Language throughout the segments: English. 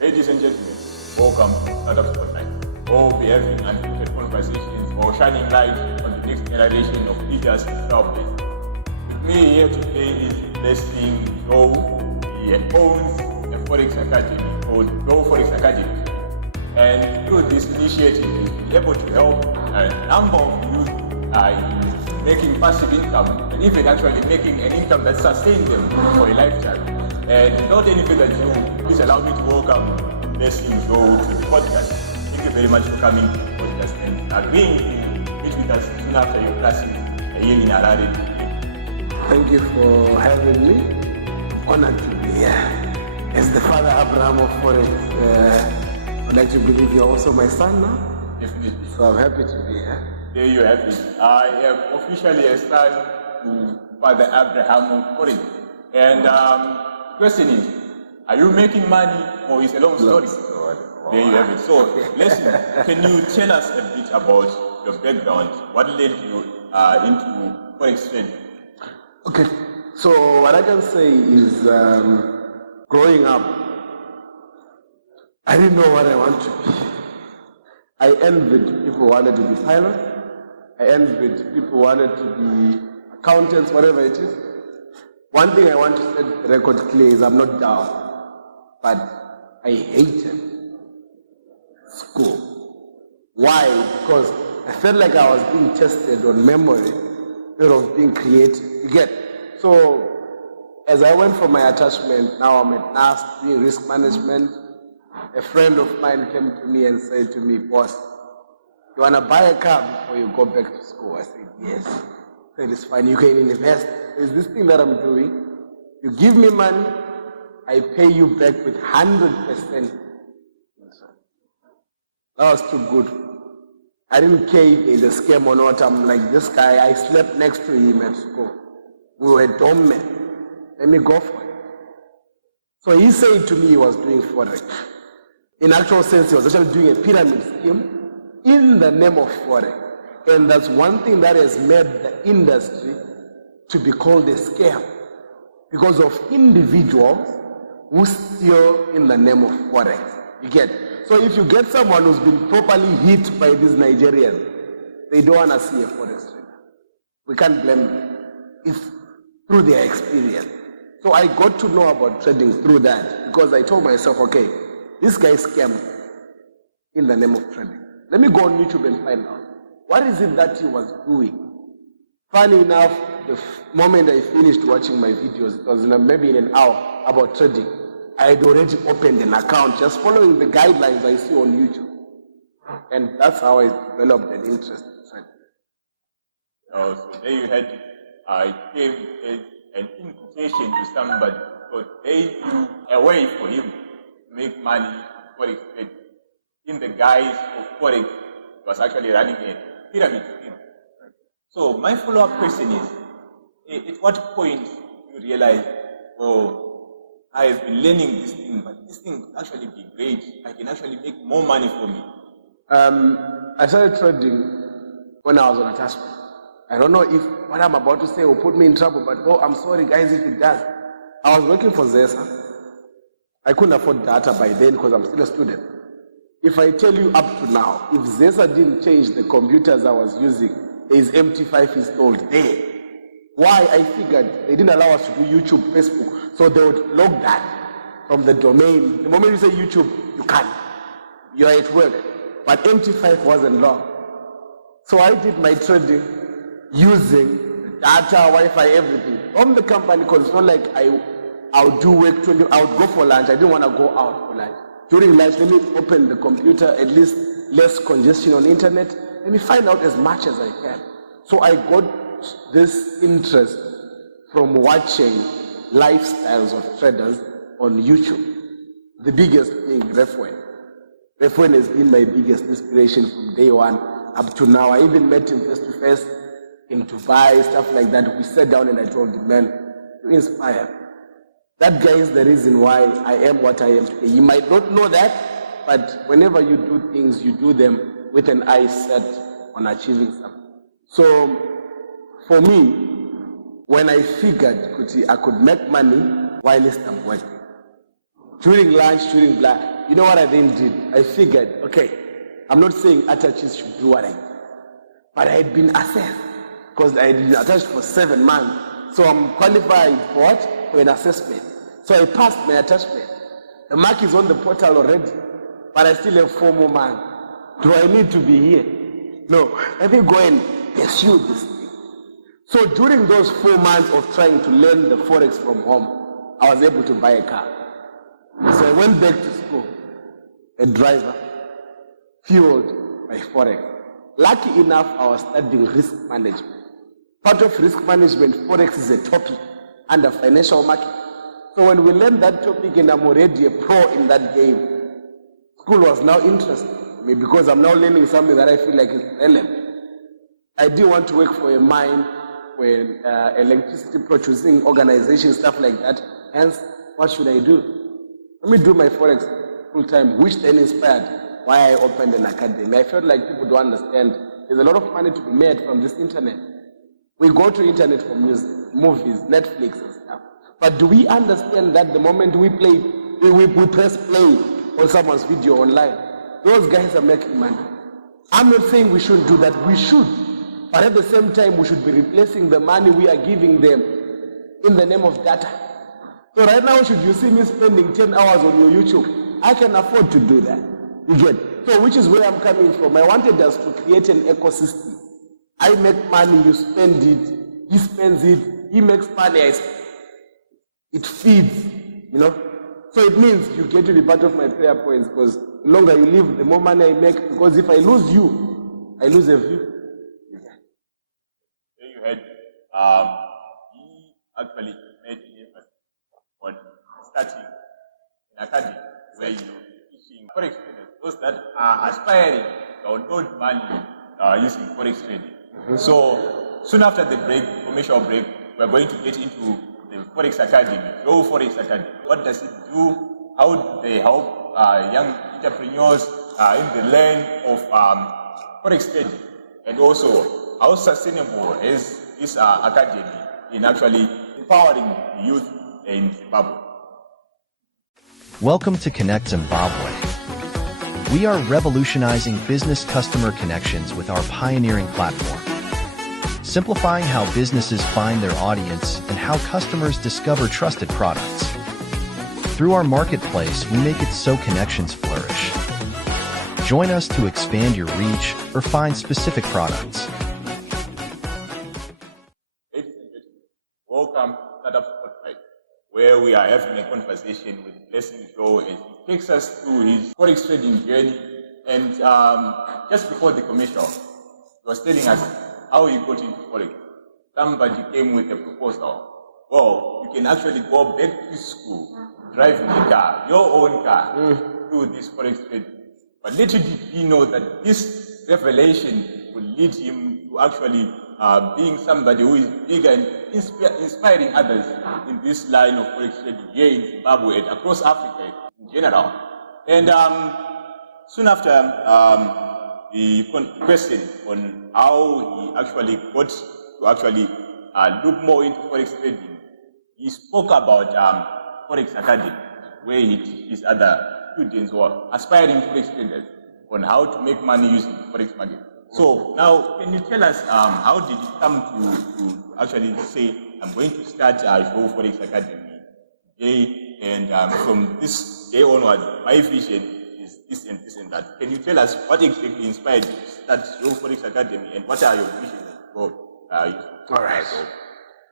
Ladies and gentlemen, welcome to Startup Spotlight. We'll be having unscripted conversations or shining light on the next generation of leaders in our place. With me here today is Blessing Zhou. He owns a Forex Academy called Zhou Forex Academy. And through this initiative, he's been able to help a number of youth in making passive income and even actually making an income that sustains them for a lifetime. And without any further ado, please allow me to welcome Blessing Zhou to the podcast. Thank you very much for coming to the podcast and agreeing to meet with us soon after your classes here in Harare. Thank you for having me. I'm honored to be here. As the father Abraham of Forex, I'd like to believe you're also my son now. Definitely. So I'm happy to be here. There you have it. I am officially a son to Father Abraham of Forex. And question is, are you making money or is it a long story? There you have it. So, Leslie, can you tell us a bit about your background? What led you into Forex trading? Okay, so what I can say is growing up, I didn't know what I want to be. I envied people who wanted to be pilots. I envied people who wanted to be accountants, whatever it is. One thing I want to set the record clear is I'm not down, but I hated school. Why? Because I felt like I was being tested on memory instead of being creative. You get? So as I went for my attachment, now I'm at NAST doing risk management. A friend of mine came to me and said to me, boss, you want to buy a car before you go back to school? I said, yes. I said, it's fine, you can invest. There's this thing that I'm doing. You give me money, I pay you back with 100%. That was too good. I didn't care if there's a scam or not. I'm like, this guy, I slept next to him at school. We were dumb men. Let me go for it. So he said to me he was doing Forex. In actual sense, he was actually doing a pyramid scheme in the name of Forex. And that's one thing that has made the industry to be called a scam. Because of individuals who steal in the name of Forex. You get? So if you get someone who's been properly hit by these Nigerians, they don't want to see a Forex trader. We can't blame them. It's through their experience. So I got to know about trading through that because I told myself, okay, this guy scammed in the name of trading. Let me go on YouTube and find out. What is it that he was doing? Funny enough, the moment I finished watching my videos, it was maybe in an hour about trading, I had already opened an account just following the guidelines I see on YouTube. And that's how I developed an interest in trading. Oh, so there you had it. I gave an invitation to somebody, so they knew a way for him to make money Forex trading. In the guise of Forex, he was actually running a pyramid scheme. So my follow-up question is, at what point do you realize, well, I have been learning this thing, but this thing could actually be great. I can actually make more money from it. I started trading when I was on attachment. I don't know if what I'm about to say will put me in trouble, but oh, I'm sorry guys if it does. I was working for Zesa. I couldn't afford data by then because I'm still a student. If I tell you up to now, if Zesa didn't change the computers I was using, there is MT5 installed there. Why? I figured they didn't allow us to do YouTube, Facebook, so they would log that from the domain. The moment you say YouTube, you can't. You're at work. But MT5 wasn't logged. So I did my trading using data, Wi-Fi, everything from the company because it's not like I would do work 20, I would go for lunch. I didn't want to go out for lunch. During lunch, let me open the computer, at least less congestion on the internet. Let me find out as much as I can. So I got this interest from watching lifestyles of traders on YouTube. The biggest being Refwen. Refwen has been my biggest inspiration from day one up to now. I even met him face to face in Dubai, stuff like that. We sat down and I told the man, you inspire. That guy is the reason why I am what I am today. You might not know that, but whenever you do things, you do them with an eye set on achieving something. So, for me, when I figured I could make money while I'm working, during lunch, during you know what I then did? I figured, okay, I'm not saying attaches should do what I did, but I had been assessed because I had been attached for 7 months. So I'm qualified for what? For an assessment. So I passed my attachment. The mark is on the portal already, but I still have 4 more months. Do I need to be here? No, let me go and pursue this thing. So during those 4 months of trying to learn the Forex from home, I was able to buy a car. So I went back to school, a driver, fueled by Forex. Lucky enough, I was studying risk management. Part of risk management, Forex is a topic under financial market. So when we learned that topic and I'm already a pro in that game, school was now interesting me because I'm now learning something that I feel like is relevant. I didn't want to work for a mine, for an electricity producing organization, stuff like that. Hence, what should I do? Let me do my Forex full time, which then inspired why I opened an academy. I felt like people don't understand. There's a lot of money to be made from this internet. We go to internet for music, movies, Netflix and stuff. But do we understand that the moment we play, we press play on someone's video online, those guys are making money? I'm not saying we shouldn't do that. We should. But at the same time, we should be replacing the money we are giving them in the name of data. So right now, should you see me spending 10 hours on your YouTube, I can afford to do that. You get? So which is where I'm coming from. I wanted us to create an ecosystem. I make money, you spend it, he spends it, he makes money, I spend it. It feeds, you know. So it means you get to be part of my prayer points because the longer you live, the more money I make. Because if I lose you, I lose a view. There you had, he actually made an emphasis on starting an academy where you're teaching Forex traders, those that are aspiring to download money using Forex trading. So soon after the break, commercial break, we're going to get into the Forex Academy, Zhou Forex Academy. What does it do? How do they help young entrepreneurs in the lane of Forex trading? And also, how sustainable is this academy in actually empowering the youth in Zimbabwe? Welcome to Connect Zimbabwe. We are revolutionizing business customer connections with our pioneering platform, simplifying how businesses find their audience and how customers discover trusted products. Through our marketplace, we make it so connections flourish. Join us to expand your reach or find specific products. Ladies and gentlemen, welcome to Startup Spotlight, where we are having a conversation with Blessing Zhou as he takes us through his Forex trading journey. And just before the commercial, he was telling us how he got into Forex. Somebody came with a proposal. Well, you can actually go back to school, driving a car, your own car, through this Forex trading. But little did he know that this revelation will lead him to actually being somebody who is bigger and inspiring others in this line of Forex trading here in Zimbabwe and across Africa in general. And soon after the question on how he actually got to actually look more into Forex trading, he spoke about Forex Academy, where he teaches other students who are aspiring Forex traders on how to make money using the Forex market. So now, can you tell us how did it come to actually say, I'm going to start Zhou Forex Academy today, and from this day onwards, my vision is this and this and that. Can you tell us what exactly inspired you to start Zhou Forex Academy, and what are your visions and goals? All right.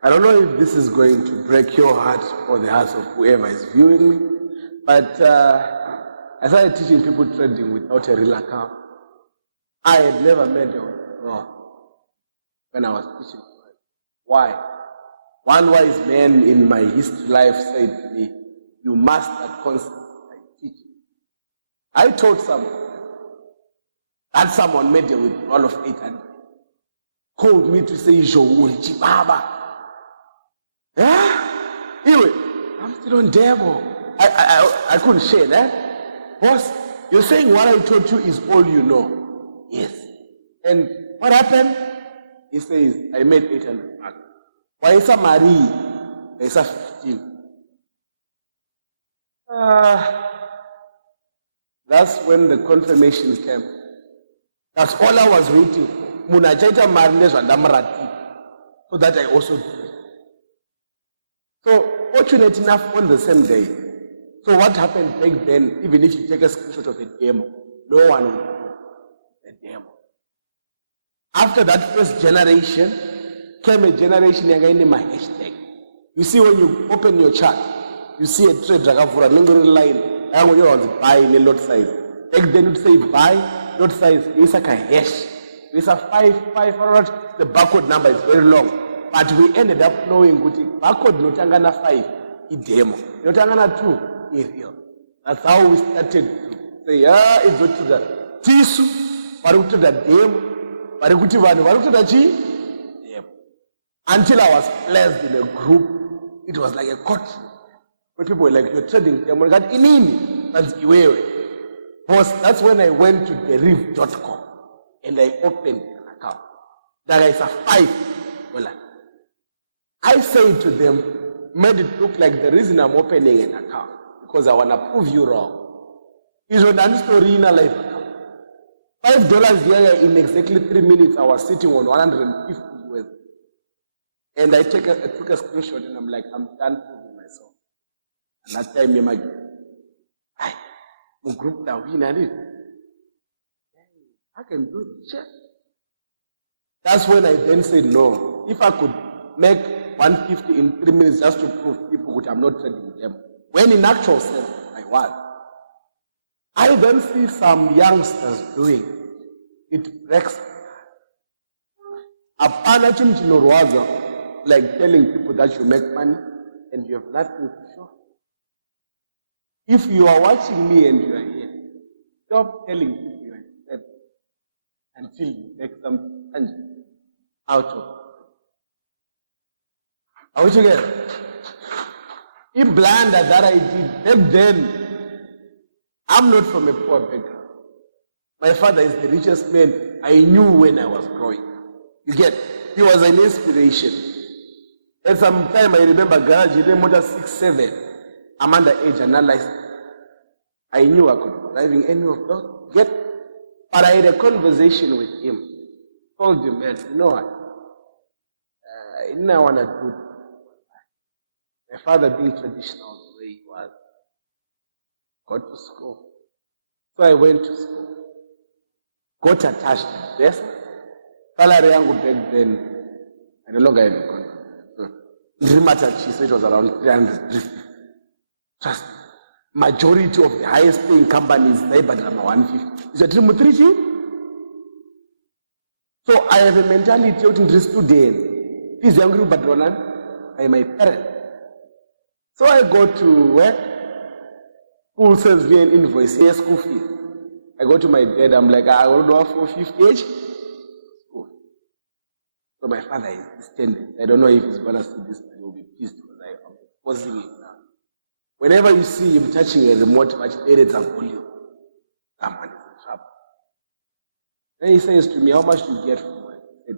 I don't know if this is going to break your heart or the hearts of whoever is viewing me, but I started teaching people trading without a real account. I had never made a wrong when I was teaching. Why? One wise man in my history life said to me, you master concept by teaching. I told someone that someone made a withdrawal of 800, called me to say, Joe, Baba. Yeah? Anyway, I'm still on demo. I couldn't share that. Boss, you're saying what I told you is all you know. Yes. And what happened? He says, I made 800 bucks. Why is a Marie? There's a 15. that's when the confirmation came. That's all I was waiting for. Munhu achaita mari nezvandamuratira, so that I also do it. So fortunate enough, on the same day. So what happened back then, even if you take a screenshot of a demo, no one will know the demo. After that first generation, came a generation in my hashtag. You see, when you open your chart, you see a trade for a longer line, and when you want to buy in a lot size. Back then you say buy, lot size, it's like a hash. It's a 500, the barcode number is very long. But we ended up knowing that barcode notangana 5, is demo. Notangana 2, is real. That's how we started to say, it's good to the tisu, but to the demo, but to the demo. Until I was placed in a group, it was like a court. Where people were like, you're trading demo. That's when I went to derive.com and I opened an account. That is a $5. I say to them, made it look like the reason I'm opening an account because I want to prove you wrong. It's an story in a life account. $5 here in exactly 3 minutes, I was sitting on 150 US. And I took a screenshot and I'm like, I'm done proving myself. And that time, I'm like, my group now, I can do it. Check. That's when I then said, no, if I could make 150 in 3 minutes just to prove people which I'm not trading them, when in actual sense, I was. I then see some youngsters doing it. It breaks. Like telling people that you make money and you have nothing to show. If you are watching me and you are here, stop telling people you are here until you make something out of it. Are we together? In Blanda that I did back then, I'm not from a poor background. My father is the richest man I knew when I was growing. You get, he was an inspiration. At some time, I remember garage, in motor 6-7. I'm underage and not licensed. I knew I could be driving any of those. But I had a conversation with him. Told him, man, you know what? I didn't want to do it. My father being traditional the way he was. Got to school. So I went to school. Got attached to this. Salary yangu back then, I no longer had a contract. So it was around 300. Trust me. Majority of the highest paying companies, they but 150. Is that 3G? So I have a mentality of interest student. This young group, but I am my parent. So I go to work. School sends me an invoice. Yes, school fee. I go to my dad. I'm like, I will do 450 each. So my father is standing. I don't know if he's going to see this, but he will be pissed because I am exposing it now. Whenever you see him touching a remote, much edits and volume, someone is in trouble. Then he says to me, how much do you get from work? He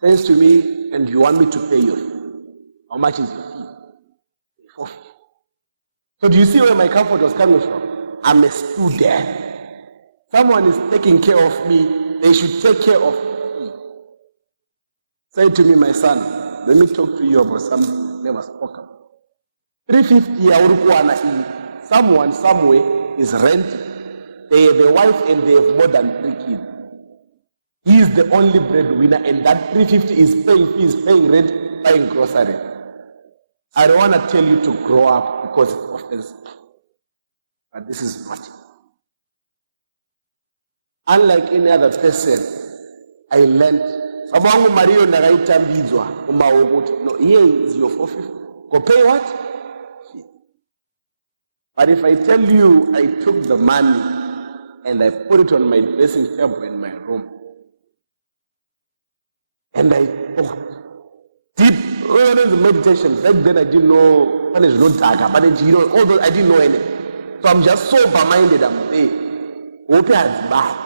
says to me, and you want me to pay your fee? How much is your fee? 450. So do you see where my comfort was coming from? I'm a student. Someone is taking care of me. They should take care of me. Say to me, my son, let me talk to you about something we've never spoken. 350 in someone somewhere is renting. They have a wife and they have more than 3 kids. He is the only breadwinner, and that 350 is paying fees, paying rent, buying grocery. I don't want to tell you to grow up because it's offensive. But this is not. Unlike any other person, I learned. No, here is your 450. Go pay what? But if I tell you I took the money and I put it on my dressing table in my room, and I thought, deep meditation. Back then I didn't know when it's not dark, but although I didn't know anything. So I'm just sober-minded. I'm there. Open as bad.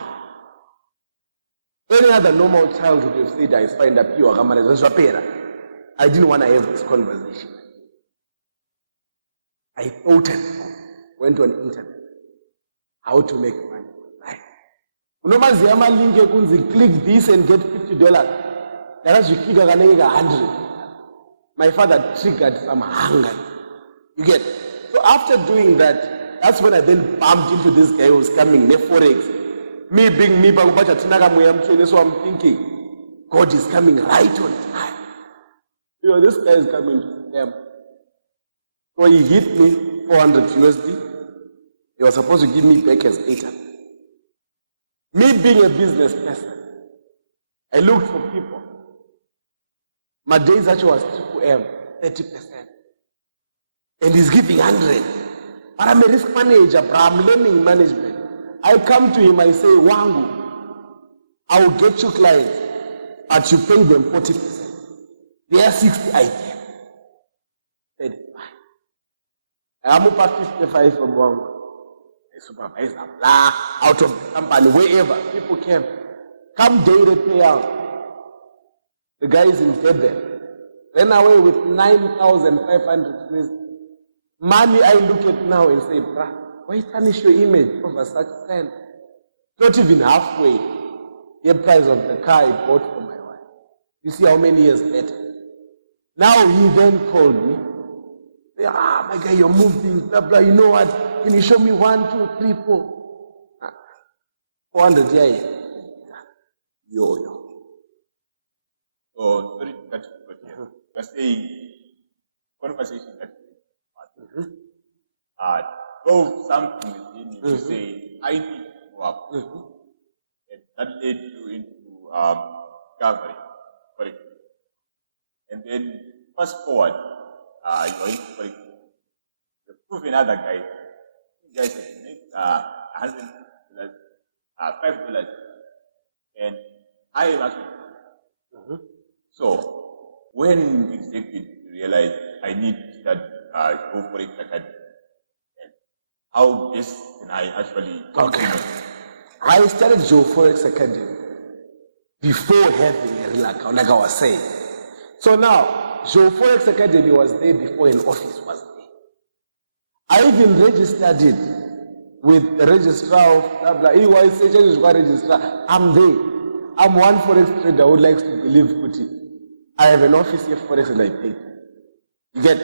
Any other normal child would have said, I find a pure camera. I didn't want to have this conversation. I thought it, went on internet. how to make money online. Unomaziya ama-link ekunzi click this and get $50. Ndakazvikika kanenge 100. My father triggered some hunger. You get? So after doing that, that's when I then bumped into this guy who was coming, Forex. Me being me, so I'm thinking, God is coming right on time. You know, this guy is coming to scam. So he hit me 400 USD. He was supposed to give me back as 800. Me being a business person, I looked for people. My days actually was 30%. And he's giving 100. But I'm a risk manager, but I'm learning management. I come to him, I say, Wangu, I will get you clients, but you pay them 40%. They are 60, I give. 35. I'm up 55 from Wangu. A supervisor, blah, out of the company, wherever people came. Come daily payout. The guy is in debt there. Ran away with 9,500 USD. Money I look at now and say, bruh, why tarnish your image over such spend? Not even halfway the price of the car I bought for my wife. You see how many years later? Now he then called me. Say, my guy, you're moving, blah, blah. You know what? Can you show me 1, 2, 3, 4? 400, yeah. Yo. So, sorry to cut you short here. You're saying conversation that though something within you to say, I need to go up. And that led you into discovery, correct? And then fast forward, you're into correct. You prove another guy. You guys have $100, $5, and I am actually. So when exactly did you realize I need to start go for it academy? And how best can I actually continue? I started Zhou Forex Academy before having a real account, like I was saying. So now, Zhou Forex Academy was there before an office was there. I even registered it with the registrar of blah blah. Registrar. I'm there. I'm one forex trader who likes to believe Kuti. I have an office here Forex and I pay. You get?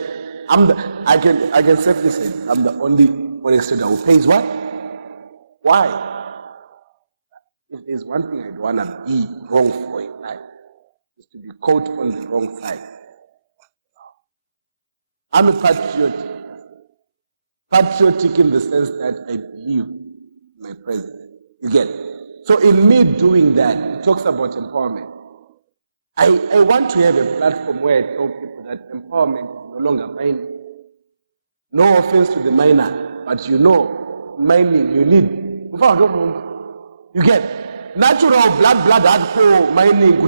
I can safely say I'm the only forex trader who pays what? Why? If there's one thing I don't want to be wrong for in life, is to be caught on the wrong side. I'm a patriotic. Patriotic in the sense that I believe in my president. You get? So in me doing that, it talks about empowerment. I want to have a platform where I tell people that empowerment is no longer mining. No offense to the miner, but you know, mining you need. You get? Natural blood hardcore mining,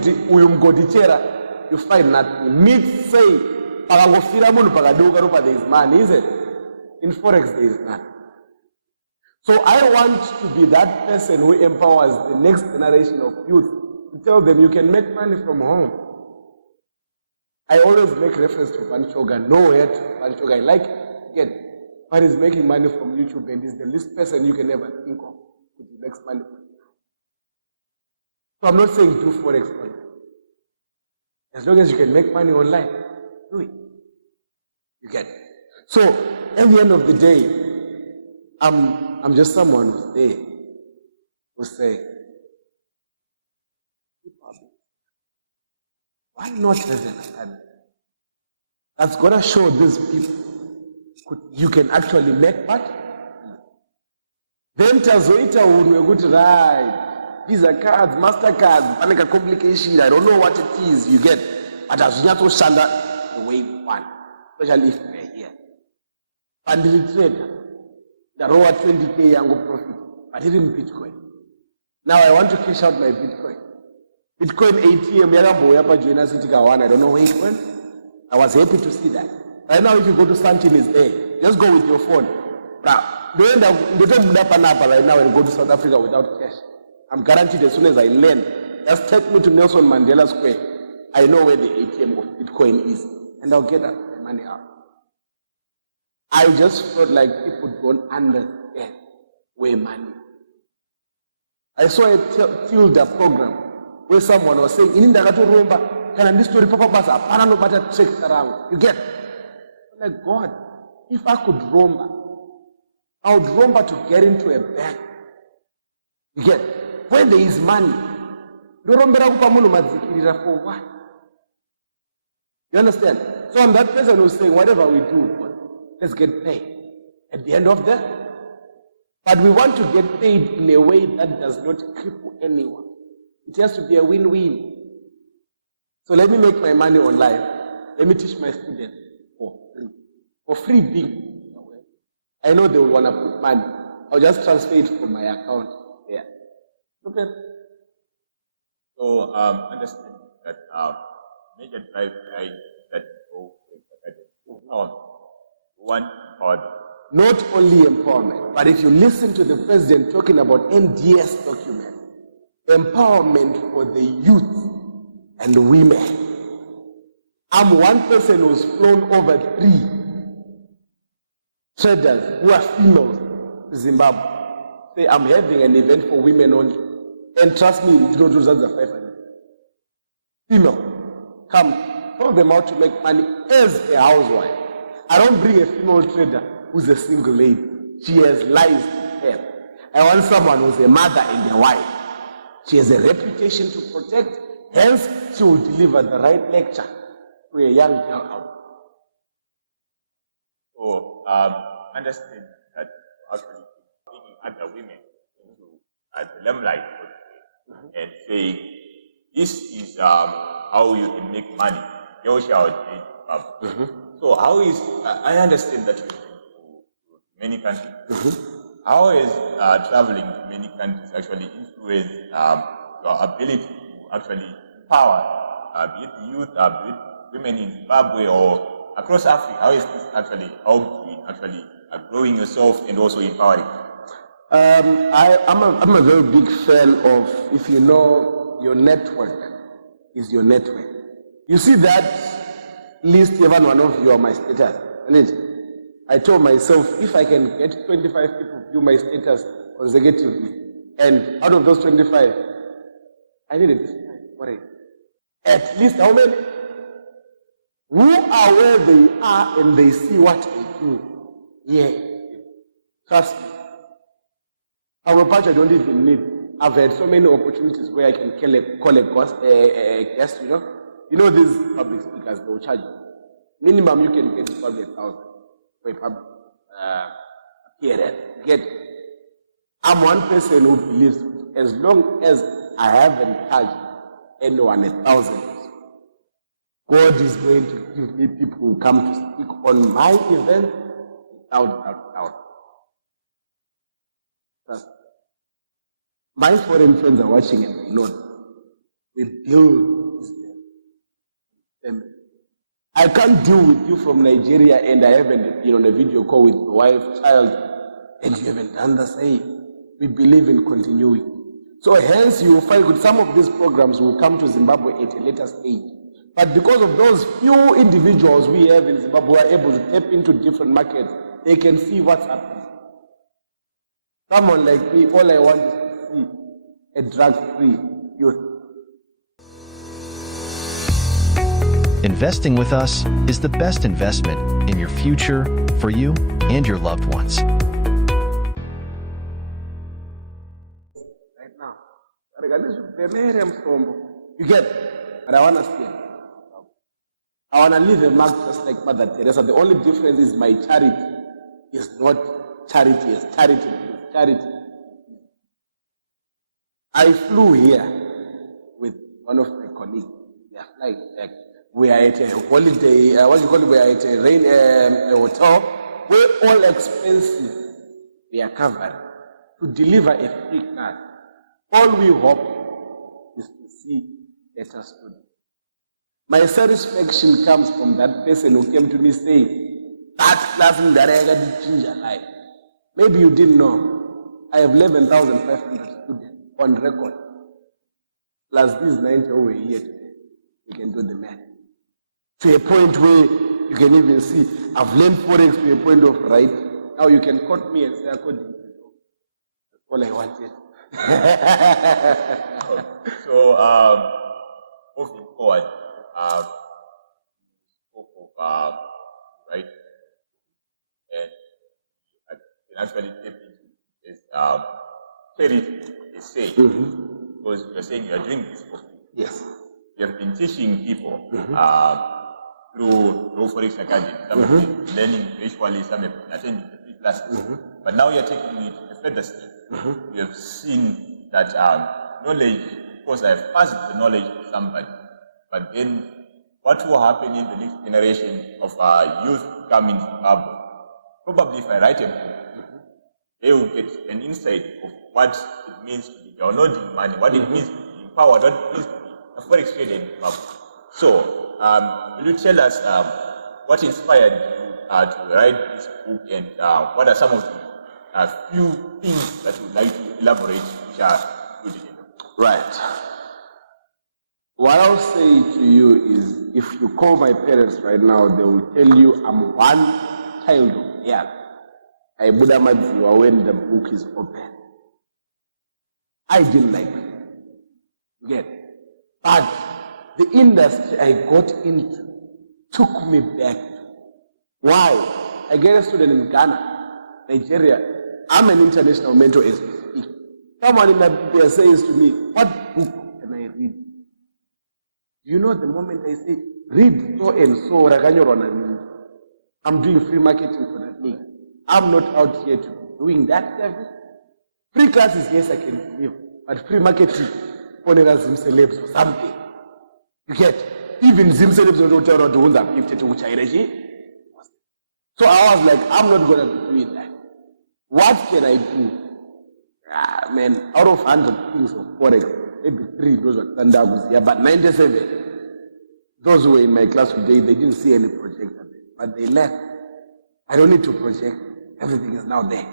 you find nothing. Meat say, there is money, is it? In Forex, there is nothing. So I want to be that person who empowers the next generation of youth to tell them you can make money from home. I always make reference to Vanchoga, no hate Vanchoga. I like it. Again, but he's making money from YouTube and he's the least person you can ever think of who makes money from YouTube. So I'm not saying do Forex online. As long as you can make money online, do it. You get it. So at the end of the day, I'm just someone who's there, who's saying, why not have an academy that's going to show these people you can actually make what? Then tazoita unwe right. These are cards, MasterCards, panika complication. I don't know what it is, you get. But as you to stand the way we want, especially if we're here. And the trader, the raw 20K yango profit, but even Bitcoin. Now I want to cash out my Bitcoin. Bitcoin ATM, I don't know where it went. I was happy to see that. Right now, if you go to Santin, it's there. Just go with your phone. Now, don't right now and go to South Africa without cash. I'm guaranteed as soon as I learn, just take me to Nelson Mandela Square. I know where the ATM of Bitcoin is, and I'll get that money out. I just felt like people don't understand were money. I saw a Tilda program where someone was saying, "Ini ndakati romba kana ndi story papa basa apana no bata trick around." You get? I'm like, God, if I could romba, I would romba to get into a bank. You get? Where there is money. Rombera kupa munhu madzikirira for what? You understand? So I'm that person who's saying, whatever we do, let's get paid at the end of the. But we want to get paid in a way that does not cripple anyone. It has to be a win-win. So let me make my money online. Let me teach my students for free. For free being. I know they will want to put money. I'll just transfer it from my account there. Okay. So understand that major drive that one part. Not only empowerment, but if you listen to the president talking about NDS document, empowerment for the youth and women. I'm one person who's flown over 3 traders who are females in Zimbabwe. Say, I'm having an event for women only. And trust me, it don't result in 500. Female, come, tell them how to make money as a housewife. I don't bring a female trader who's a single lady. She has lives to tell. I want someone who's a mother and a wife. She has a reputation to protect, hence she will deliver the right lecture to a young girl out. So understand that actually bringing other women into the limelight and saying, this is how you can make money. So how is, I understand that you've been to many countries. How is traveling to many countries actually influence your ability to actually empower be it the youth, be it women in Zimbabwe or across Africa? How is this actually helped you in actually growing yourself and also empowering? I'm a very big fan of, if you know, your network is your network. You see that list, even one of you on my status. And I told myself, if I can get 25 people view my status consecutively, and out of those 25, I needed this. Worry. At least how many? Who are where they are and they see what I do. Yeah. Trust me. Our patch I don't even need. I've had so many opportunities where I can call a guest, you know. You know these public speakers, they will charge you. Minimum you can get probably 1,000 for a public appearance. I'm one person who believes as long as I haven't charged anyone 1,000, God is going to give me people who come to speak on my event without doubt. My foreign friends are watching and they know we build this family. I can't deal with you from Nigeria and I haven't been on a video call with my wife, child, and you haven't done the same. We believe in continuity. So hence you will find with some of these programs will come to Zimbabwe at a later stage. But because of those few individuals we have in Zimbabwe who are able to tap into different markets, they can see what's happening. Someone like me, all I want is to see a drug-free youth. Investing with us is the best investment in your future for you and your loved ones. Right now, you get, but I want to stay. I want to leave a mark just like Mother Teresa. The only difference is my charity is not charity, it's charity. I flew here with one of my colleagues. Yeah, like we are at a holiday, we are at a hotel where all expenses they are covered to deliver a free class. All we hope is to see better students. My satisfaction comes from that person who came to me saying, that class in that I got to change your life. Maybe you didn't know. I have 11,500 students on record. Plus these 90 over here today. You can do the math. To a point where you can even see, I've learned Forex to a point of right. Now you can quote me and say, according to you. all I wanted. So, moving forward, spoke of right, and I can actually tap into this charity, they say, because you're saying you're doing this for free. Yes. You have been teaching people through Forex Academy, some have been learning virtually, some have been attending the free classes, but now you're taking it a further step. You have seen that knowledge, of course, I have passed the knowledge to somebody, but then what will happen in the next generation of youth coming to Zimbabwe? Probably if I write a book, they will get an insight of what it means to be downloading money, what it means to be empowered, what it means to be a forex trader in Zimbabwe. So, will you tell us what inspired you to write this book, and what are some of the few things that you would like to elaborate which are good in the book? Right. What I'll say to you is, if you call my parents right now, they will tell you I'm one child of theirs. I Buddha Madziwa when the book is open. I didn't like it. You get it? But the industry I got into took me back. Why? I get a student in Ghana, Nigeria. I'm an international mentor as we speak. Someone in there says to me, what book can I read? You know, the moment I say, read so and so, I'm doing free marketing for that nigga. I'm not out here to be doing that service. Free classes, yes, I can give, but free marketing, onera Zim celebs or something. You get, even Zim celebs don't tell you to have 50 to which I read. So I was like, I'm not going to be doing that. What can I do? Man, out of 100 things of Forex, maybe 3 those were standard here, but 97, those who were in my class today, they didn't see any projector, but they left. I don't need to project. Everything is now there.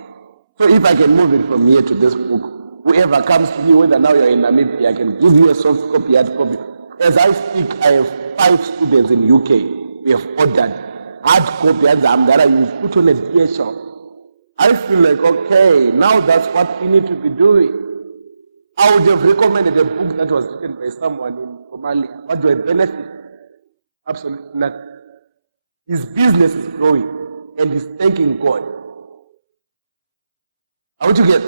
So if I can move it from here to this book, whoever comes to me, whether now you're in Namibia, I can give you a soft copy, hard copy. As I speak, I have 5 students in UK. We have ordered hard copy, and I'm gonna use put on a DHL. I feel like, okay, now that's what we need to be doing. I would have recommended a book that was written by someone in Somalia. What do I benefit? Absolutely nothing. His business is growing, and he's thanking God. How would you get?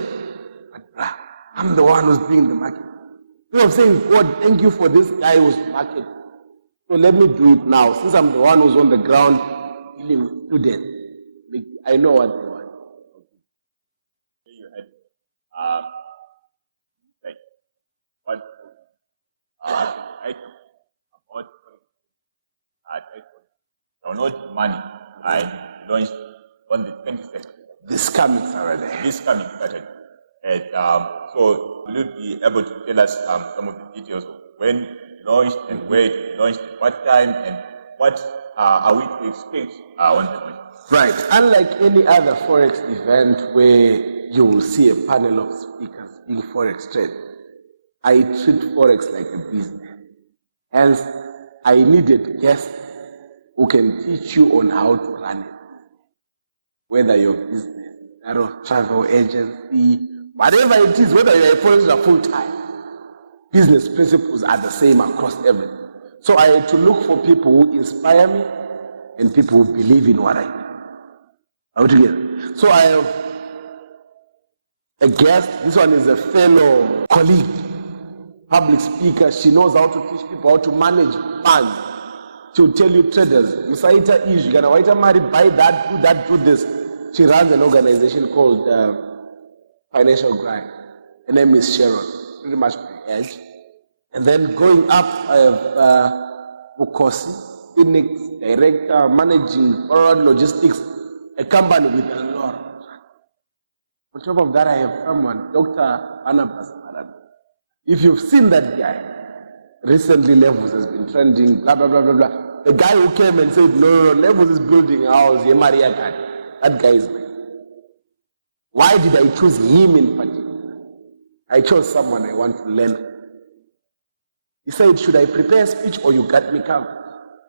But I'm the one who's doing the market. So I'm saying, God, thank you for this guy who's market. So let me do it now. Since I'm the one who's on the ground dealing with students, I know what they want. You had like what actually about download money. I launched on the 22nd. This coming Saturday. This coming Saturday. And so will you be able to tell us some of the details of when you launched and where it launched, what time, and what are we to expect on the launch? Right. Unlike any other Forex event where you will see a panel of speakers being Forex trade, I treat Forex like a business. Hence, I needed guests who can teach you on how to run it. Whether your business, travel agency, whatever it is, whether you're a Forex or full-time, business principles are the same across everything. So I had to look for people who inspire me and people who believe in what I do. Are we together? So I have a guest. This one is a fellow colleague, public speaker. She knows how to teach people how to manage funds. She will tell you traders, Musaita is, you're gonna write a money, buy that, do this. She runs an organization called Financial Grind. Her name is Sharon, pretty much my edge. And then going up, I have Bukosi, Phoenix, director, managing forward logistics, a company with a lot. On top of that, I have someone, Dr. Barnabas. If you've seen that guy, recently Levels has been trending, blah, blah, blah, blah, blah. The guy who came and said, no, Levels is building a house, Maria guy. That guy is me. Why did I choose him in particular? I chose someone I want to learn. He said, should I prepare a speech or you got me covered?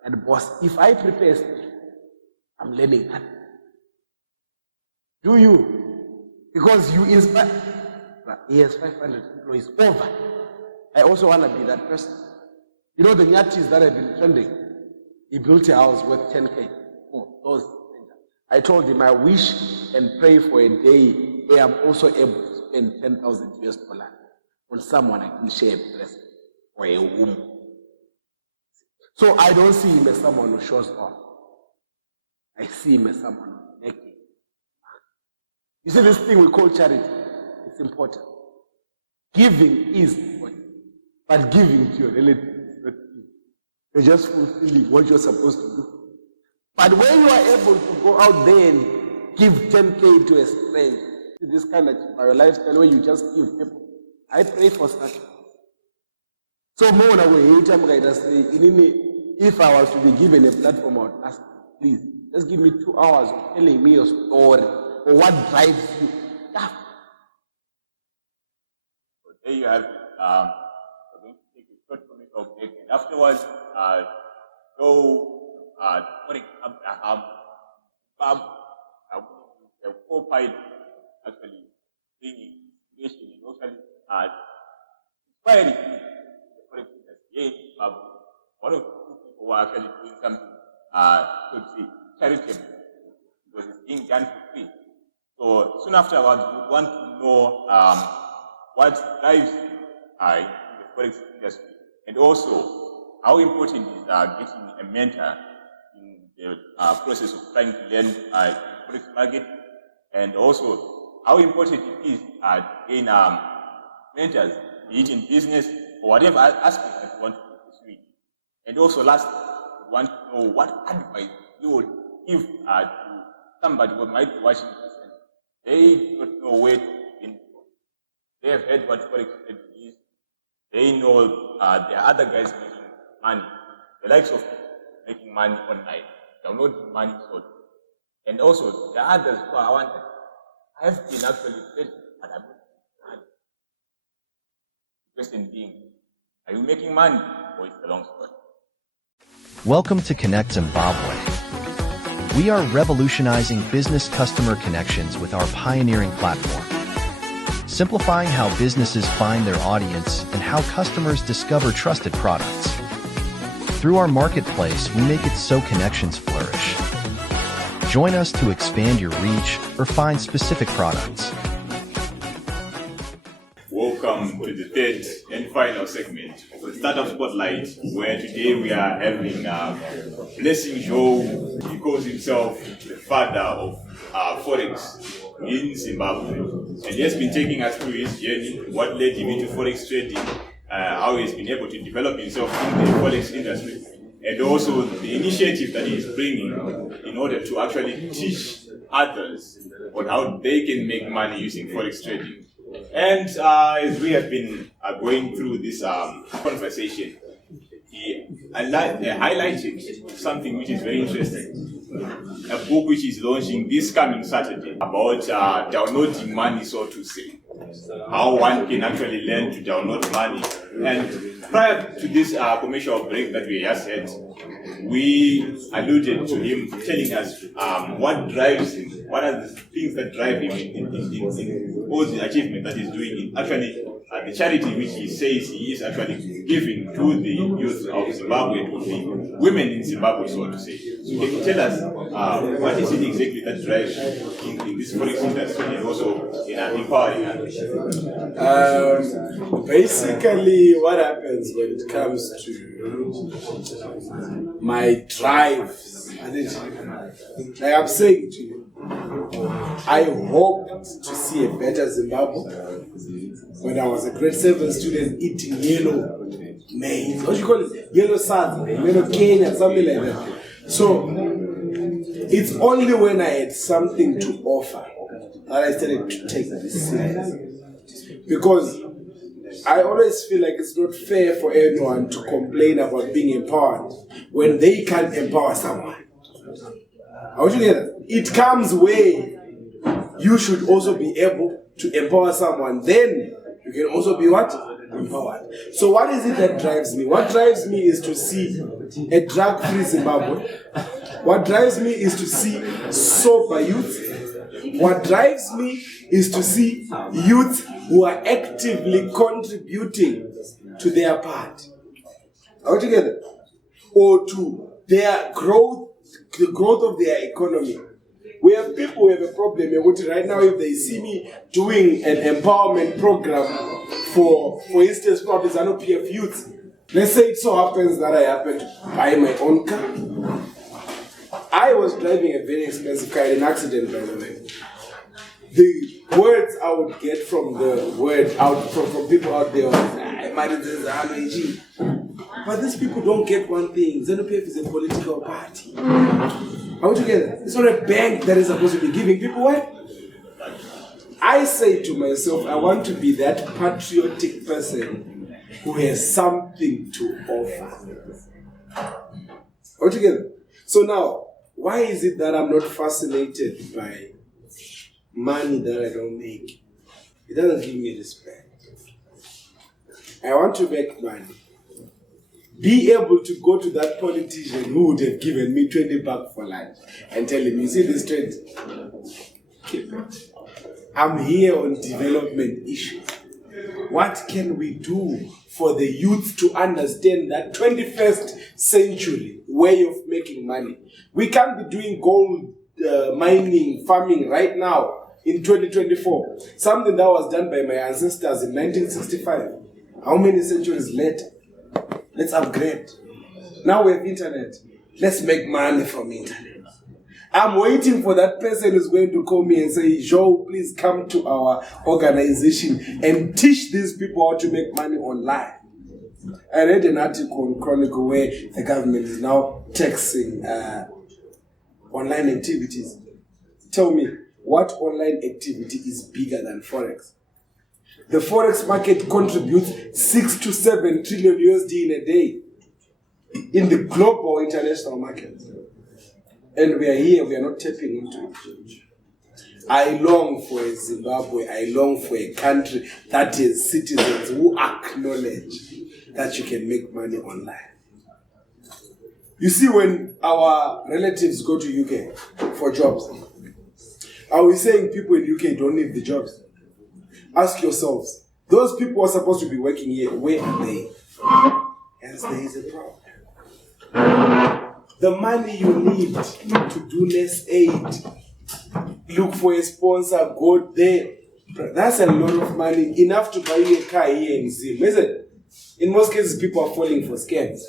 And boss, if I prepare a speech, I'm learning that. Do you? Because you inspire. He has 500 employees over. I also want to be that person. You know the nyatis that have been trending? He built a house worth 10K. Oh, those. I told him I wish and pray for a day where I'm also able to spend 10,000 US dollars on someone I can share a blessing or a womb. So I don't see him as someone who shows off. I see him as someone who's making. You see this thing we call charity? It's important. Giving is important. But giving to your relatives is not easy. You're just fulfilling what you're supposed to do. But when you are able to go out there and give 10K to a stranger, this kind of your lifestyle where you just give people, I pray for such. So more than we hate, I'm going to say, if I was to be given a platform, I would ask, please, just give me 2 hours of telling me your story or what drives you. Yeah. So there you have it. We're going to take a short commercial break, and afterwards, Abraham, the co-pilot, actually bringing inspiration and actually inspiring me. For instance, here in Zimbabwe, one of the two people who are actually doing something, so to say, charitable, because it's being done for free. So soon afterwards, we want to know what drives in the forex industry, and also how important is getting a mentor in the process of trying to learn the forex market, and also how important it is to gain mentors, be it in business or whatever aspect that you want to pursue. And also, last, we want to know what advice you would give to somebody who might be watching this and they don't know where to begin. They have heard what forex trading is. They know there are other guys making money, the likes of making money online, downloading money sold. And also, there are others who I've been actually trading, but I'm not making money. The question being, are you making money or is it a long story? Welcome to Connect Zimbabwe. We are revolutionizing business customer connections with our pioneering platform, simplifying how businesses find their audience and how customers discover trusted products. Through our marketplace, we make it so connections flourish. Join us to expand your reach or find specific products. Welcome to the third and final segment of the Startup Spotlight, where today we are having Blessing Zhou. He calls himself the father of Forex in Zimbabwe. And he has been taking us through his journey, what led him into Forex trading, how he's been able to develop himself in the Forex industry, and also the initiative that he is bringing in order to actually teach others on how they can make money using Forex trading. And as we have been going through this conversation, he highlighted something which is very interesting. A book which is launching this coming Saturday about downloading money, so to say. How one can actually learn to download money. And prior to this commercial break that we just had, we alluded to him telling us what drives him, what are the things that drive him in all the achievement that he's doing in actually the charity which he says he is actually giving to the youth of Zimbabwe, to the women in Zimbabwe, so to say. So can you tell us what is it exactly that drives in this forex industry and also in empowering others? Basically, what happens when it comes to my drive, like I'm saying to you, I hoped to see a better Zimbabwe when I was a grade 7 student eating yellow maize. What do you call it? Yellow sand, yellow Kenya, something like that. So it's only when I had something to offer that I started to take this serious. Because I always feel like it's not fair for anyone to complain about being empowered when they can't empower someone. How do you get that? It comes where you should also be able to empower someone. Then you can also be what? Empowered. So what is it that drives me? What drives me is to see a drug-free Zimbabwe. What drives me is to see sober youth. What drives me is to see youth who are actively contributing to their part. Are we together? Or to their growth, the growth of their economy. We have people who have a problem right now. If they see me doing an empowerment program for instance, probably ZANU-PF youth, let's say it so happens that I happen to buy my own car. I was driving a very expensive car in an accident, by the way. The words I would get from from people out there was, I married this RNG. But these people don't get one thing. ZANU-PF is a political party. Are we together? It's not a bank that is supposed to be giving people what? I say to myself, I want to be that patriotic person who has something to offer. Are we together? So now, why is it that I'm not fascinated by money that I don't make? It doesn't give me respect. I want to make money. Be able to go to that politician who would have given me 20 bucks for lunch and tell him, you see this 20? Keep it. I'm here on development issues. What can we do for the youth to understand that 21st century way of making money? We can't be doing gold mining, farming right now in 2024. Something that was done by my ancestors in 1965. How many centuries later? Let's upgrade. Now we have internet. Let's make money from internet. I'm waiting for that person who's going to call me and say, Zhou, please come to our organization and teach these people how to make money online. I read an article in Chronicle where the government is now taxing online activities. Tell me, what online activity is bigger than Forex? The Forex market contributes 6 to 7 trillion USD in a day in the global international market. And we are here, we are not tapping into it. I long for a Zimbabwe, I long for a country that has citizens who acknowledge that you can make money online. You see, when our relatives go to UK for jobs, are we saying people in UK don't need the jobs? Ask yourselves, those people are supposed to be working here, where are they? Hence there is a problem. The money you need to do less aid, look for a sponsor, go there. That's a lot of money, enough to buy you a car here in Zim, isn't it? In most cases, people are falling for scams.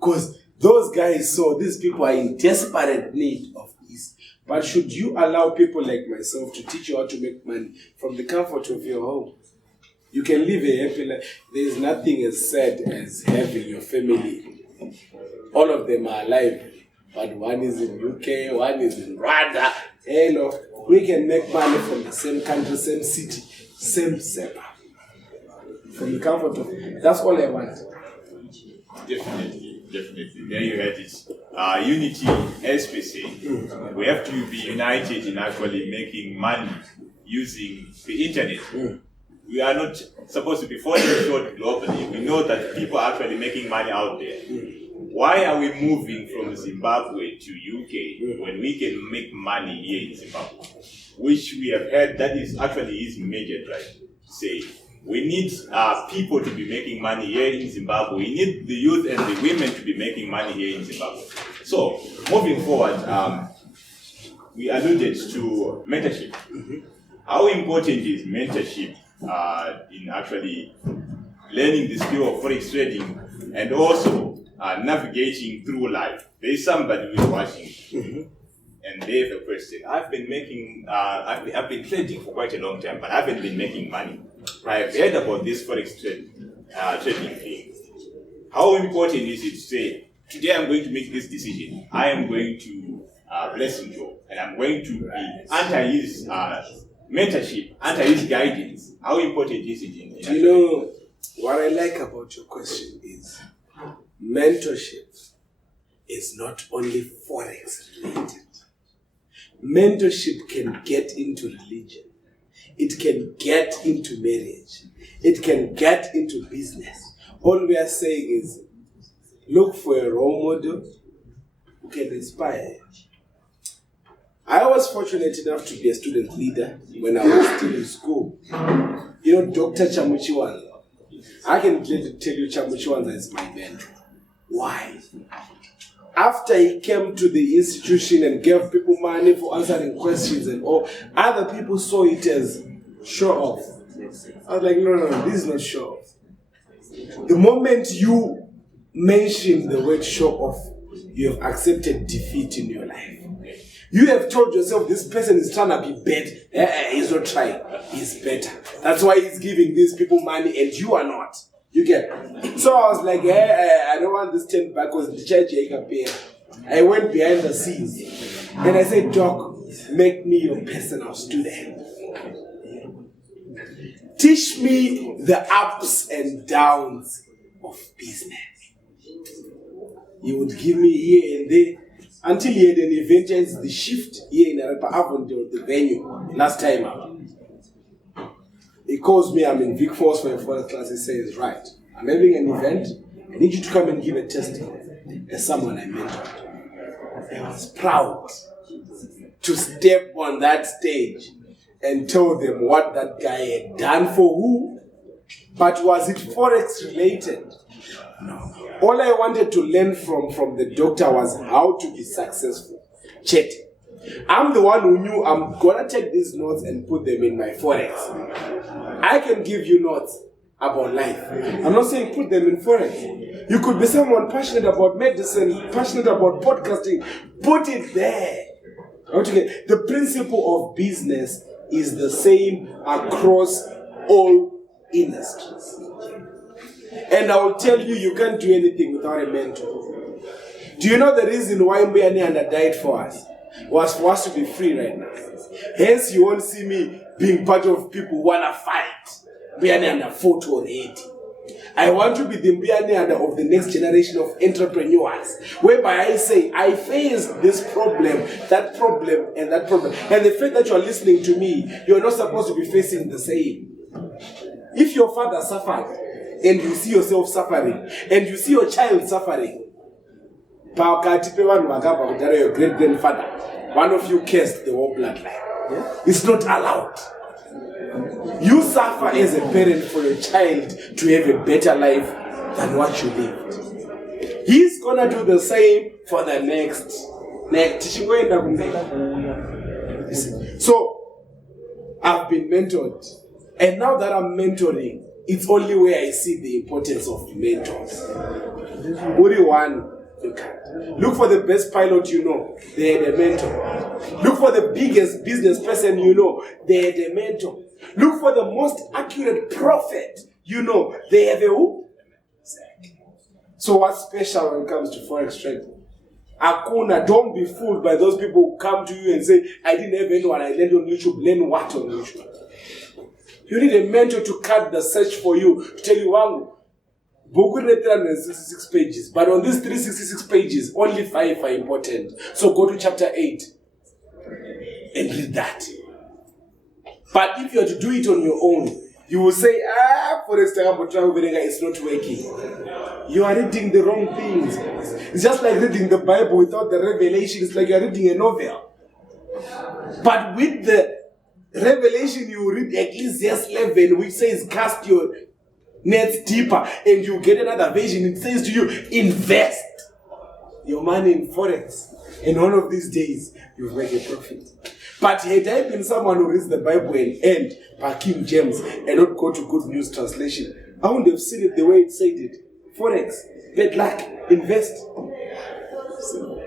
Because those guys saw these people are in desperate need of this. But should you allow people like myself to teach you how to make money from the comfort of your home? You can live a happy life. There is nothing as sad as having your family. All of them are alive. But one is in UK, one is in Rwanda. Hello. We can make money from the same country, same city, same setup. From the comfort of that's all I want. Definitely. There you had it. Unity, as we say, we have to be united in actually making money using the internet. We are not supposed to be falling short globally. We know that people are actually making money out there. Why are we moving from Zimbabwe to UK when we can make money here in Zimbabwe? Which we have heard that is actually his major drive. Say, we need people to be making money here in Zimbabwe. We need the youth and the women to be making money here in Zimbabwe. So, moving forward, we alluded to mentorship. How important is mentorship in actually learning the skill of forex trading and also navigating through life? There is somebody who is watching. And they have a question. I've been trading for quite a long time, but I haven't been making money. I've heard about this forex trading thing. How important is it to say, today I'm going to make this decision. I am going to Blessing Zhou, and I'm going to be under his mentorship, under his guidance. How important is it? Do you know what I like about your question is mentorship is not only forex related. Mentorship can get into religion. It can get into marriage. It can get into business. All we are saying is look for a role model who can inspire you. I was fortunate enough to be a student leader when I was still in school. You know, Dr. Chamuchiwanza. I can clearly tell you Chamuchiwanza is my mentor. Why? After he came to the institution and gave people money for answering questions and all, other people saw it as show off. I was like, no, this is not show off. The moment you mention the word show off, you have accepted defeat in your life. You have told yourself this person is trying to be better. He's not trying. He's better. That's why he's giving these people money and you are not. You get. So I was like, I don't want this 10 back because the church can pay. I went behind the scenes and I said, Doc, make me your personal student. Teach me the ups and downs of business. He would give me here and there until he had an event, hence the shift here in Avon, the venue, last time out. He calls me, I'm in Vic Falls for a forex class. He says, right, I'm having an event. I need you to come and give a testimony as someone I mentored. I was proud to step on that stage and tell them what that guy had done for who. But was it forex related? No. All I wanted to learn from the doctor was how to be successful. Chet. I'm the one who knew I'm gonna take these notes and put them in my forex. I can give you notes about life. I'm not saying put them in forex. You could be someone passionate about medicine, passionate about podcasting. Put it there. Okay. The principle of business is the same across all industries. And I will tell you, you can't do anything without a mentor. Do you know the reason why Mbuyane died for us? Was for us to be free right now. Hence, you won't see me being part of people who want to fight. Mbuyane fought already. I want to be the Mbuyane of the next generation of entrepreneurs, whereby I say, I faced this problem, that problem, and that problem. And the fact that you are listening to me, you are not supposed to be facing the same. If your father suffered, and you see yourself suffering, and you see your child suffering, your great-grandfather, one of you cursed the whole bloodline. It's not allowed. You suffer as a parent for your child to have a better life than what you lived. He's gonna do the same for the next. So, I've been mentored. And now that I'm mentoring, it's only where I see the importance of mentors. Only one. Look for the best pilot you know, they had a mentor. Look for the biggest business person you know, they had a mentor. Look for the most accurate prophet you know, they have a who? So what's special when it comes to forex trading? Akuna, don't be fooled by those people who come to you and say, I didn't have anyone, I learned on YouTube. Learn what on YouTube? You need a mentor to cut the search for you, to tell you, Wangu, book 366 pages, but on these 366 pages, only 5 are important. So go to chapter 8 and read that. But if you are to do it on your own, you will say, Forex it's not working. You are reading the wrong things. It's just like reading the Bible without the revelation. It's like you are reading a novel. But with the revelation, you read Ecclesiastes 11, which says, cast your nets deeper, and you get another version. It says to you, invest your money in Forex. And one of these days, you'll make a profit. But had I been someone who reads the Bible and end by King James and not go to Good News Translation, I wouldn't have seen it the way it said it. Forex, bad luck, invest. So,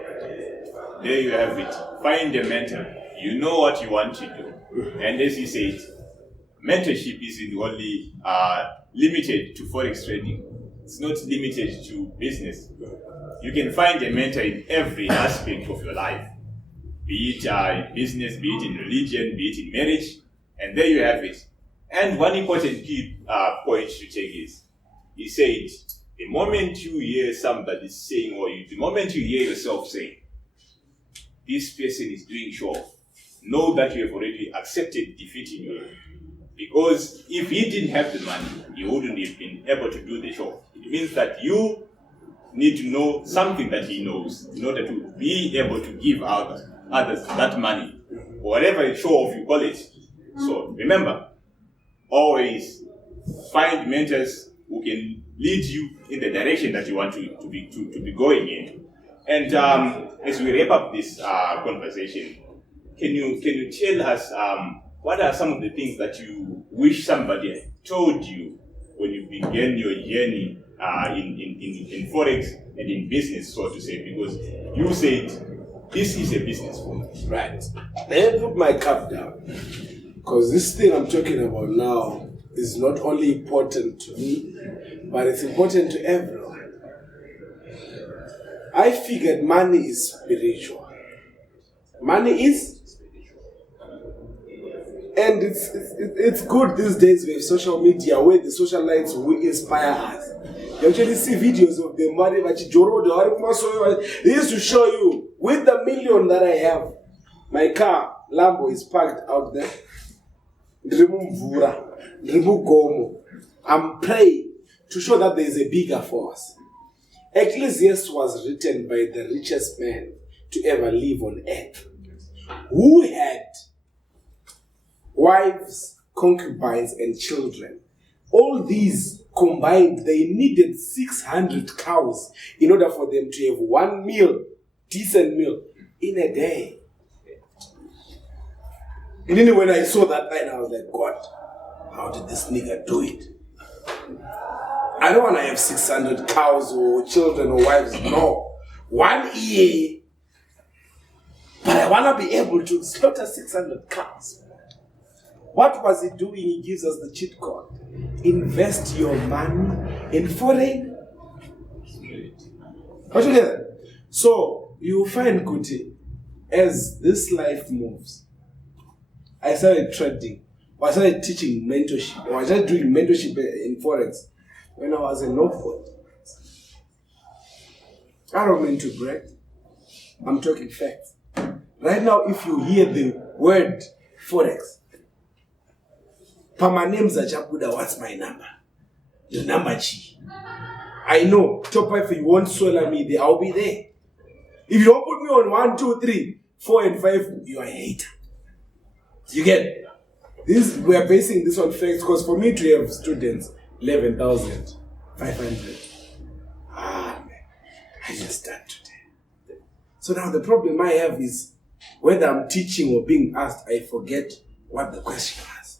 there you have it. Find a mentor. You know what you want to do. And as you said, mentorship isn't only limited to Forex trading. It's not limited to business. You can find a mentor in every aspect of your life. Be it in business, be it in religion, be it in marriage. And there you have it. And one important key point to take is, he said, the moment you hear somebody saying, or the moment you hear yourself saying, this person is doing show, know that you have already accepted defeat in your life. Because if he didn't have the money, he wouldn't have been able to do the show. It means that you need to know something that he knows in order to be able to give out others that money whatever show off you call it. So remember, always find mentors who can lead you in the direction that you want to be going in. And as we wrap up this conversation, can you tell us what are some of the things that you wish somebody had told you when you began your journey in Forex and in business, so to say? Because you said this is a business for me. Right. Let me put my cup down. Because this thing I'm talking about now is not only important to me, but it's important to everyone. I figured money is spiritual. Money is and it's good these days with social media where the socialites will inspire us. You actually see videos of the money that they used to show you with the million that I have. My car, Lambo, is parked out there. I'm praying to show that there is a bigger force. Ecclesiastes was written by the richest man to ever live on earth, who had wives, concubines, and children. All these combined, they needed 600 cows in order for them to have one meal, decent meal, in a day. And then when I saw that line, I was like, God, how did this nigga do it? I don't want to have 600 cows or children or wives, no. 1 year. But I want to be able to slaughter 600 cows. What was he doing? He gives us the cheat code. Invest your money in foreign. Together. So you find, Kuti, as this life moves, I started trading, or I started teaching mentorship, or I started doing mentorship in Forex when I was in Northwood. I don't mean to brag. I'm talking facts. Right now, if you hear the word Forex, Pama names Ajabuda, what's my number? Your number G. I know, top 5, if you won't swallow me there, I'll be there. If you don't put me on 1, 2, 3, 4, and 5, you're a hater. You get this? We are basing this on facts because for me to have students, 11,500. Man, I just done today. So now the problem I have is whether I'm teaching or being asked, I forget what the question was.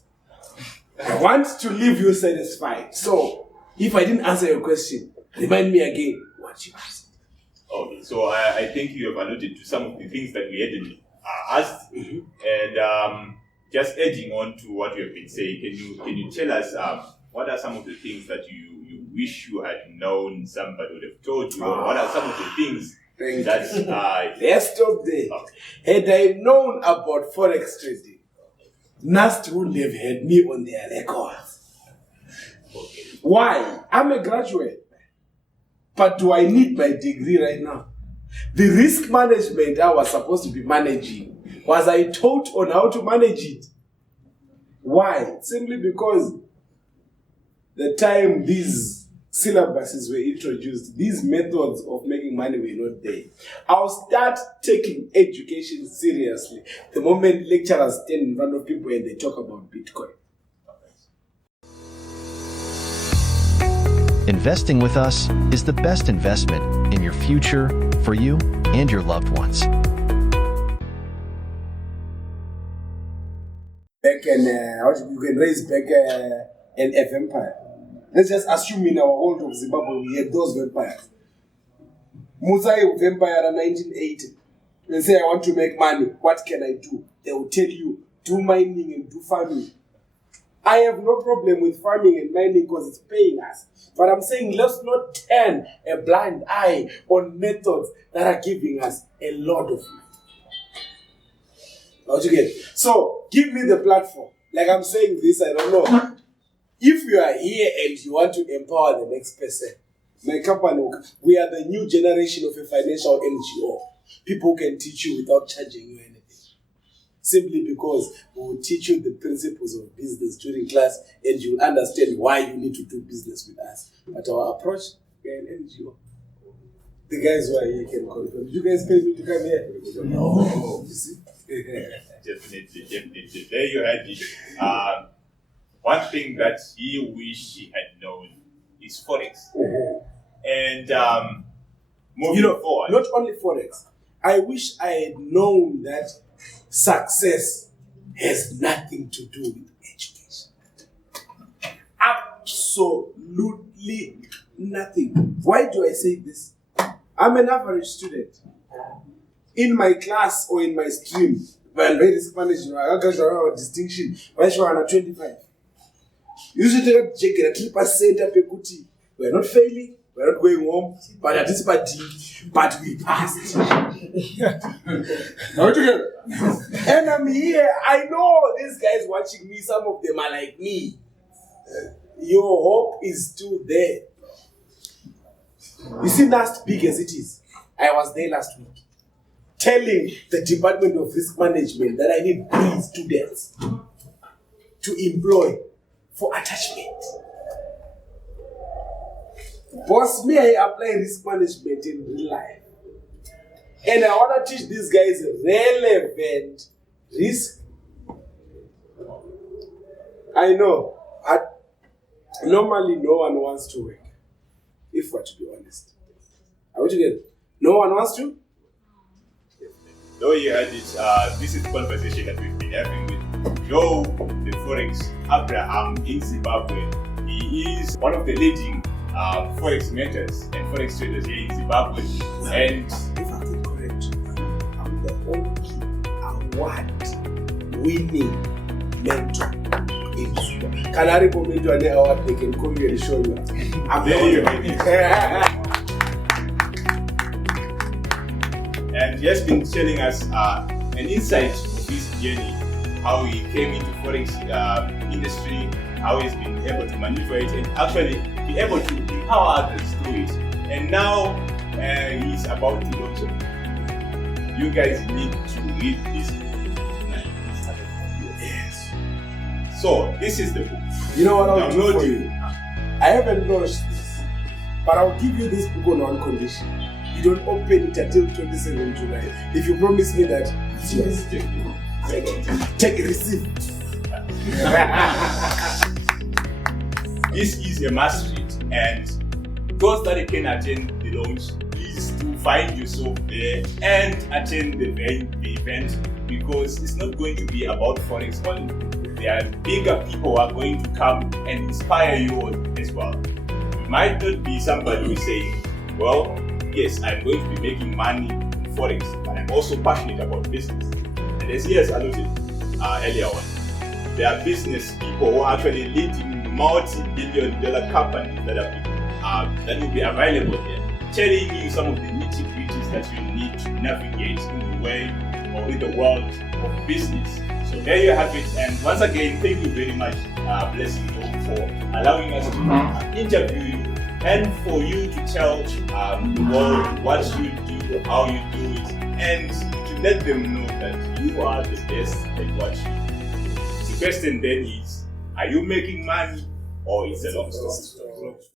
I want to leave you satisfied. So if I didn't answer your question, remind me again what you asked. Okay, so I think you have alluded to some of the things that we hadn't asked, and just adding on to what you have been saying, can you tell us what are some of the things that you wish you had known somebody would have told you, or what are some of the things that rest of the had I known about forex trading, Nast wouldn't have had me on their records. Okay. Why? I'm a graduate, but do I need my degree right now? The risk management I was supposed to be managing, was I taught on how to manage it? Why? Simply because the time these syllabuses were introduced, these methods of making money were not there. I'll start taking education seriously the moment lecturers stand in front of people and they talk about Bitcoin. Investing with us is the best investment in your future for you and your loved ones. Back and you can raise back a vampire. Let's just assume in our world of Zimbabwe we had those vampires. Musa vampire in 1980. They say, I want to make money. What can I do? They will tell you, do mining and do farming. I have no problem with farming and mining because it's paying us. But I'm saying let's not turn a blind eye on methods that are giving us a lot of money. How you get? So give me the platform. Like I'm saying this, I don't know. If you are here and you want to empower the next person, my company, we are the new generation of a financial NGO. People can teach you without charging you anything. Simply because we will teach you the principles of business during class and you will understand why you need to do business with us. But our approach, we are an NGO. The guys who are here can confirm. Did you guys pay me to come here? No. You see? definitely. There you had it. One thing that he wished he had known is Forex. And moving forward. Not only Forex. I wish I had known that success has nothing to do with education. Absolutely nothing. Why do I say this? I'm an average student. In my class or in my stream, well, very Spanish, I got a distinction. Why should I 25? Usually, check a 3% pekuti. We're not failing, we're not going home, but at this party, but we passed. And I'm here. I know these guys watching me, some of them are like me. Your hope is still there. You see, last big as it is, I was there last week telling the Department of Risk Management that I need 3 students to employ for attachment. Boss, me, I apply risk management in real life. And I want to teach these guys relevant risk. I know. Normally, no one wants to work. If we're to be honest. Are we together? No one wants to? Though you had it, this is the conversation that we've been having with Joe, the Forex Abraham in Zimbabwe. He is one of the leading Forex mentors and Forex traders here in Zimbabwe. And if I'm correct, I'm the only award-winning mentor in Zimbabwe. Can I recommend you an award they can come here and show you? I'm there you have it. And he has been telling us an insight of his journey, how he came into Forex industry, how he's been able to maneuver it and actually be able to empower others through it. And now he's about to launch it. You guys need to read this book. Yes. So this is the book. You know what I'll do Download for it. you? I haven't launched this, but I'll give you this book on one condition. You don't open it until 27 July. If you promise me that, it's yours. Take a receipt. This is a must read, and those that can attend the launch, please do find yourself there and attend the event, because it's not going to be about Forex only. There are bigger people who are going to come and inspire you as well. You might not be somebody who is saying, well, yes, I'm going to be making money in Forex, but I'm also passionate about business. And as he has alluded earlier on, there are business people who are actually leading multi-billion-dollar companies that will be available here, telling you some of the nitty-gritties that you need to navigate in the way or in the world of business. So there you have it. And once again, thank you very much, Blessing Zhou, for allowing us to interview you and for you to tell the world what you do, how you do it, and to let them know that you are the best at what you do. The question then is, are you making money or is it a long story?